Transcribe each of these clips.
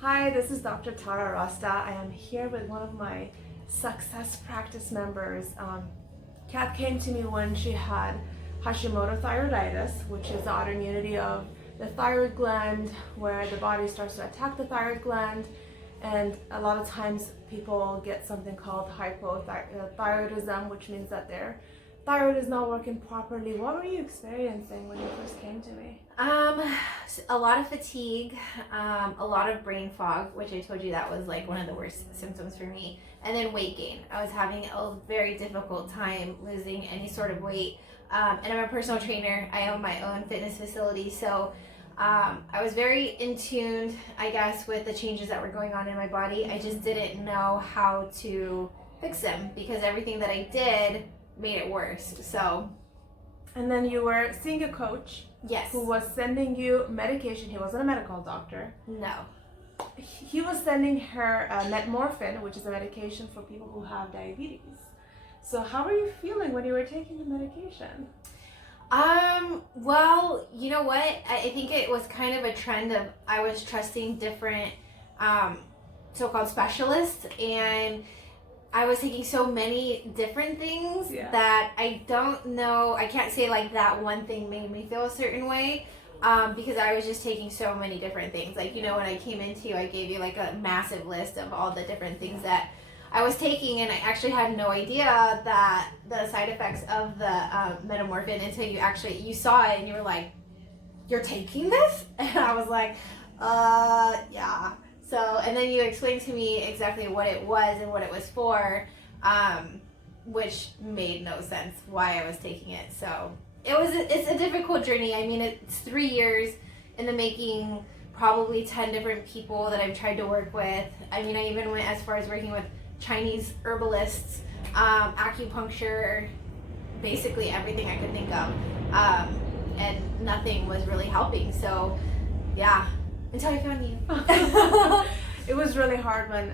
Hi, this is Dr. Tara Rasta. I am here with one of my success practice members. Kat came to me when she had Hashimoto Hypothyrodism, which is the autoimmunity of the thyroid gland, where the body starts to attack the thyroid gland. And a lot of times people get something called hypothyroidism, which means that their thyroid is not working properly. What were you experiencing when you first came to me? A lot of fatigue, a lot of brain fog, which I told you that was like one of the worst symptoms for me, and then weight gain. I was having a very difficult time losing any sort of weight, and I'm a personal trainer. I own my own fitness facility, so I was very in tune, I guess, with the changes that were going on in my body. I just didn't know how to fix them because everything that I did made it worse. So, and then you were seeing a coach. Yes. Who was sending you medication. He wasn't a medical doctor. No. He was sending her metformin, which is a medication for people who have diabetes. So how were you feeling when you were taking the medication? Well, you know what? I think it was kind of a trend of I was trusting different so-called specialists, and I was taking so many different things that I don't know. I can't say like that one thing made me feel a certain way because I was just taking so many different things. Like, you know, when I came into you, I gave you like a massive list of all the different things that I was taking, and I actually had no idea that the side effects of the metformin until you saw it and you were like, "You're taking this?" And I was like, yeah. So, and then you explained to me exactly what it was and what it was for, which made no sense why I was taking it. So it's a difficult journey. I mean, it's 3 years in the making, probably 10 different people that I've tried to work with. I mean, I even went as far as working with Chinese herbalists, acupuncture, basically everything I could think of. And nothing was really helping. So, yeah. Until I found you. It was really hard when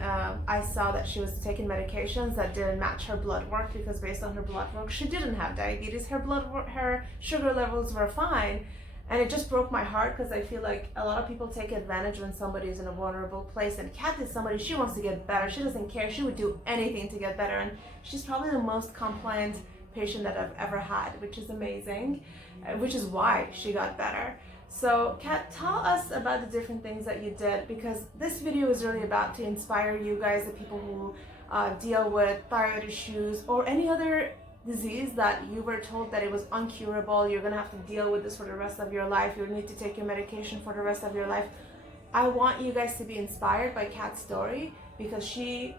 I saw that she was taking medications that didn't match her blood work, because based on her blood work, she didn't have diabetes. Her sugar levels were fine, and it just broke my heart because I feel like a lot of people take advantage when somebody is in a vulnerable place. And Kat is somebody, she wants to get better. She doesn't care. She would do anything to get better, and she's probably the most compliant patient that I've ever had, which is amazing, which is why she got better. So, Kat, tell us about the different things that you did, because this video is really about to inspire you guys, the people who deal with thyroid issues or any other disease that you were told that it was incurable. You're gonna have to deal with this for the rest of your life. You need to take your medication for the rest of your life. I want you guys to be inspired by Kat's story, because we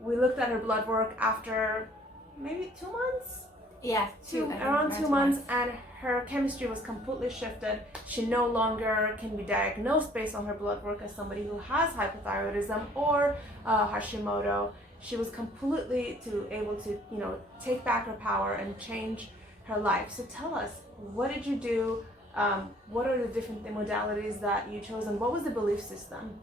looked at her blood work after maybe 2 months. Yeah, around 2 months, and her chemistry was completely shifted. She no longer can be diagnosed based on her blood work as somebody who has hypothyroidism or Hashimoto. She was completely able to, take back her power and change her life. So tell us, what did you do? What are the different modalities that you chose, and what was the belief system?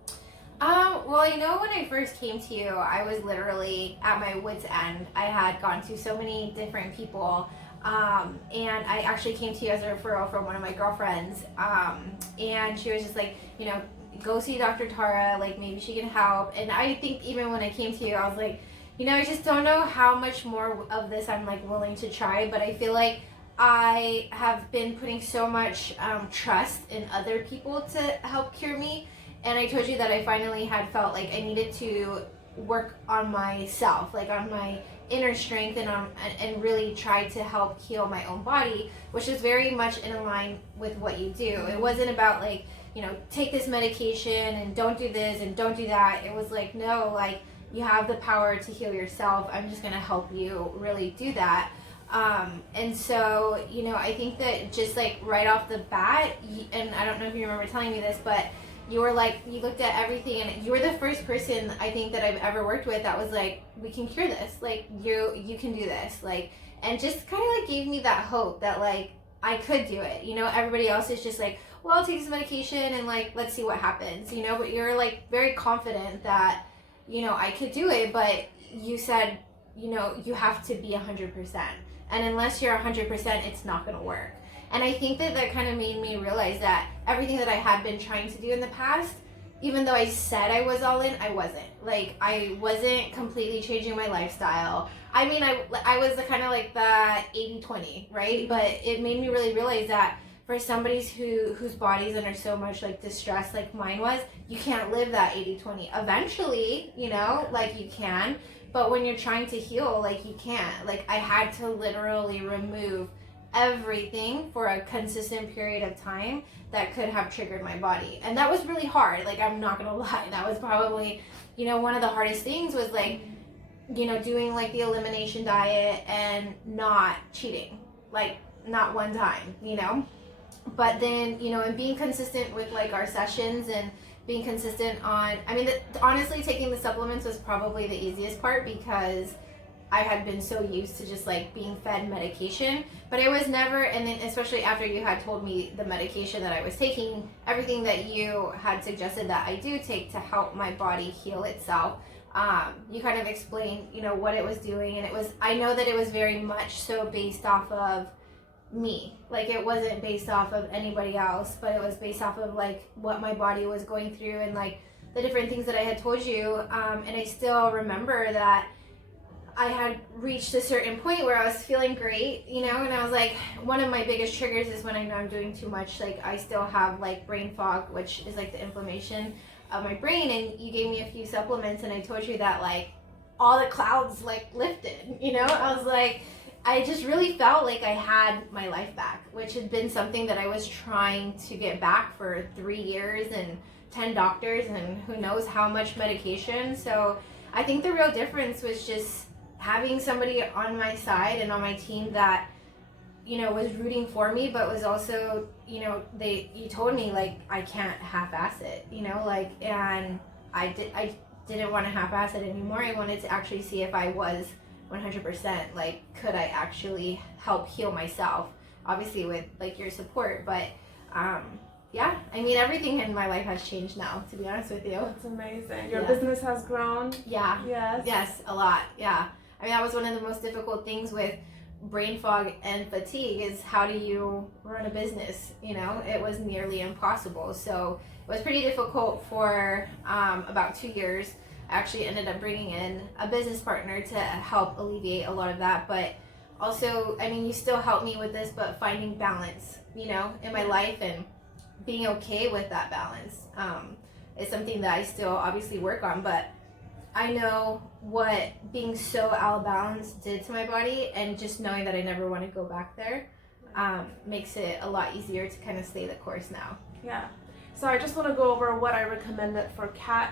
Well, when I first came to you, I was literally at my wit's end. I had gone to so many different people, and I actually came to you as a referral from one of my girlfriends, and she was just like, go see Dr. Tara, like maybe she can help. And I think even when I came to you, I was like, I just don't know how much more of this I'm like willing to try, but I feel like I have been putting so much trust in other people to help cure me. And I told you that I finally had felt like I needed to work on myself, like on my inner strength, and really try to help heal my own body, which is very much in line with what you do. It wasn't about like, take this medication and don't do this and don't do that. It was like, no, like you have the power to heal yourself. I'm just gonna help you really do that. And so, I think that just like right off the bat, and I don't know if you remember telling me this, but you were like, you looked at everything, and you were the first person I think that I've ever worked with that was like, we can cure this, like you can do this, like, and just kind of like gave me that hope that like I could do it. Everybody else is just like, well, I'll take this medication and like let's see what happens, but you're like very confident that I could do it. But you said, you have to be 100%, and unless you're 100%, it's not going to work. And I think that kind of made me realize that everything that I had been trying to do in the past even though I said I was all in, I wasn't. Like, I wasn't completely changing my lifestyle. I mean, I was the kind of like the 80-20, right? But it made me really realize that for somebody whose body's under so much like distress like mine was, you can't live that 80-20. Eventually, you know, like you can, but when you're trying to heal, like you can't. Like, I had to literally remove everything for a consistent period of time that could have triggered my body. And that was really hard. Like, I'm not gonna lie. That was probably, you know, one of the hardest things was like, you know, doing like the elimination diet and not cheating. Like, not one time, you know? But then, you know, and being consistent with like our sessions and being consistent on, I mean, honestly, taking the supplements was probably the easiest part because I had been so used to just like being fed medication, but I was never, and then especially after you had told me the medication that I was taking, everything that you had suggested that I do take to help my body heal itself, you kind of explained, you know, what it was doing, and it was, I know that it was very much so based off of me. Like, it wasn't based off of anybody else, but it was based off of like what my body was going through and like the different things that I had told you, and I still remember that I had reached a certain point where I was feeling great, you know, and I was like, one of my biggest triggers is when I know I'm doing too much. Like, I still have like brain fog, which is like the inflammation of my brain, and you gave me a few supplements and I told you that like all the clouds like lifted, you know. I was like, I just really felt like I had my life back, which had been something that I was trying to get back for 3 years and 10 doctors and who knows how much medication. So I think the real difference was just having somebody on my side and on my team that, you know, was rooting for me, but was also, you know, you told me like I can't half-ass it, you know, like, and I didn't want to half-ass it anymore. I wanted to actually see if I was 100%, like, could I actually help heal myself, obviously with like your support, but yeah, I mean, everything in my life has changed now, to be honest with you. That's amazing. Your business has grown. Yeah. Yes, a lot. Yeah. I mean, that was one of the most difficult things with brain fog and fatigue is how do you run a business, you know? It was nearly impossible. So it was pretty difficult for about 2 years. I actually ended up bringing in a business partner to help alleviate a lot of that. But also, I mean, you still help me with this, but finding balance, you know, in my life and being okay with that balance is something that I still obviously work on. But I know what being so out of balance did to my body, and just knowing that I never want to go back there makes it a lot easier to kind of stay the course now. Yeah. So I just want to go over what I recommended for Kat.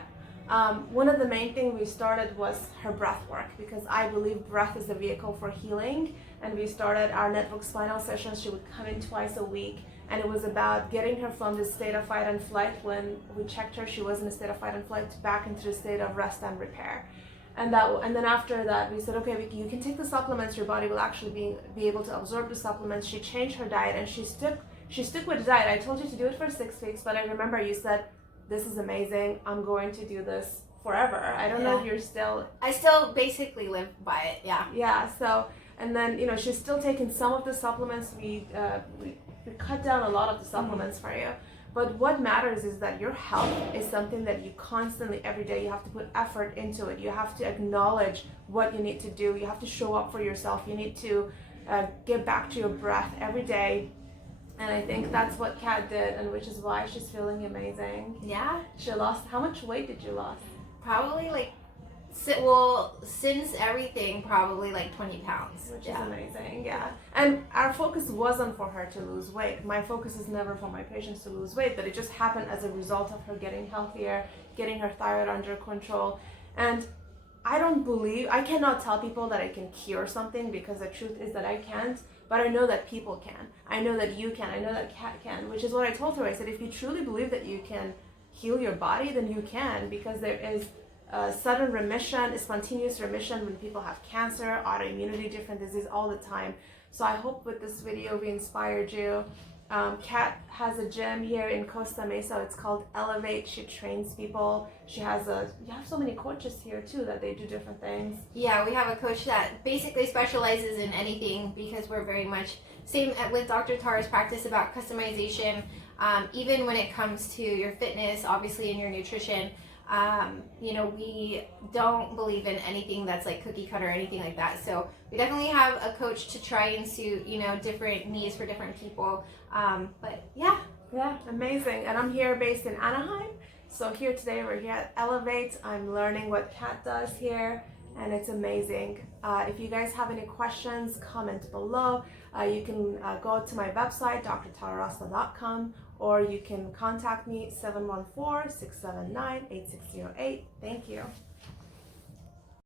One of the main things we started was her breath work, because I believe breath is the vehicle for healing. And we started our network spinal sessions. She would come in twice a week, and it was about getting her from the state of fight and flight. When we checked her, she was in a state of fight and flight, back into the state of rest and repair. And then after that, we said, okay, Vicky, you can take the supplements. Your body will actually be able to absorb the supplements. She changed her diet, and she stuck with the diet. I told you to do it for 6 weeks, but I remember you said, this is amazing. I'm going to do this forever. I don't know if you're still... I still basically live by it, yeah. Yeah, so, and then, you know, she's still taking some of the supplements. We cut down a lot of the supplements for you. But what matters is that your health is something that you constantly, every day, you have to put effort into it. You have to acknowledge what you need to do. You have to show up for yourself. You need to get back to your breath every day. And I think that's what Kat did, and which is why she's feeling amazing. Yeah. She lost, how much weight did you lose? Probably like, since everything, probably like 20 pounds. Which is amazing, yeah. And our focus wasn't for her to lose weight. My focus is never for my patients to lose weight, but it just happened as a result of her getting healthier, getting her thyroid under control. And I cannot tell people that I can cure something, because the truth is that I can't, but I know that people can. I know that you can. I know that Kat can, which is what I told her. I said, if you truly believe that you can heal your body, then you can, because there is sudden remission, spontaneous remission when people have cancer, autoimmunity, different disease all the time. So I hope with this video we inspired you. Kat has a gym here in Costa Mesa. It's called Elevate. She trains people. You have so many coaches here too that they do different things. Yeah, we have a coach that basically specializes in anything, because we're very much same with Dr. Tara's practice about customization. even when it comes to your fitness, obviously, and your nutrition. You know, we don't believe in anything that's like cookie cutter or anything like that. So we definitely have a coach to try and suit, you know, different needs for different people. But yeah. Yeah, amazing. And I'm here based in Anaheim. So here today, we're here at Elevate. I'm learning what Kat does here, and it's amazing. If you guys have any questions, comment below. You can go to my website, drtararasta.com, or you can contact me 714-679-8608. Thank you.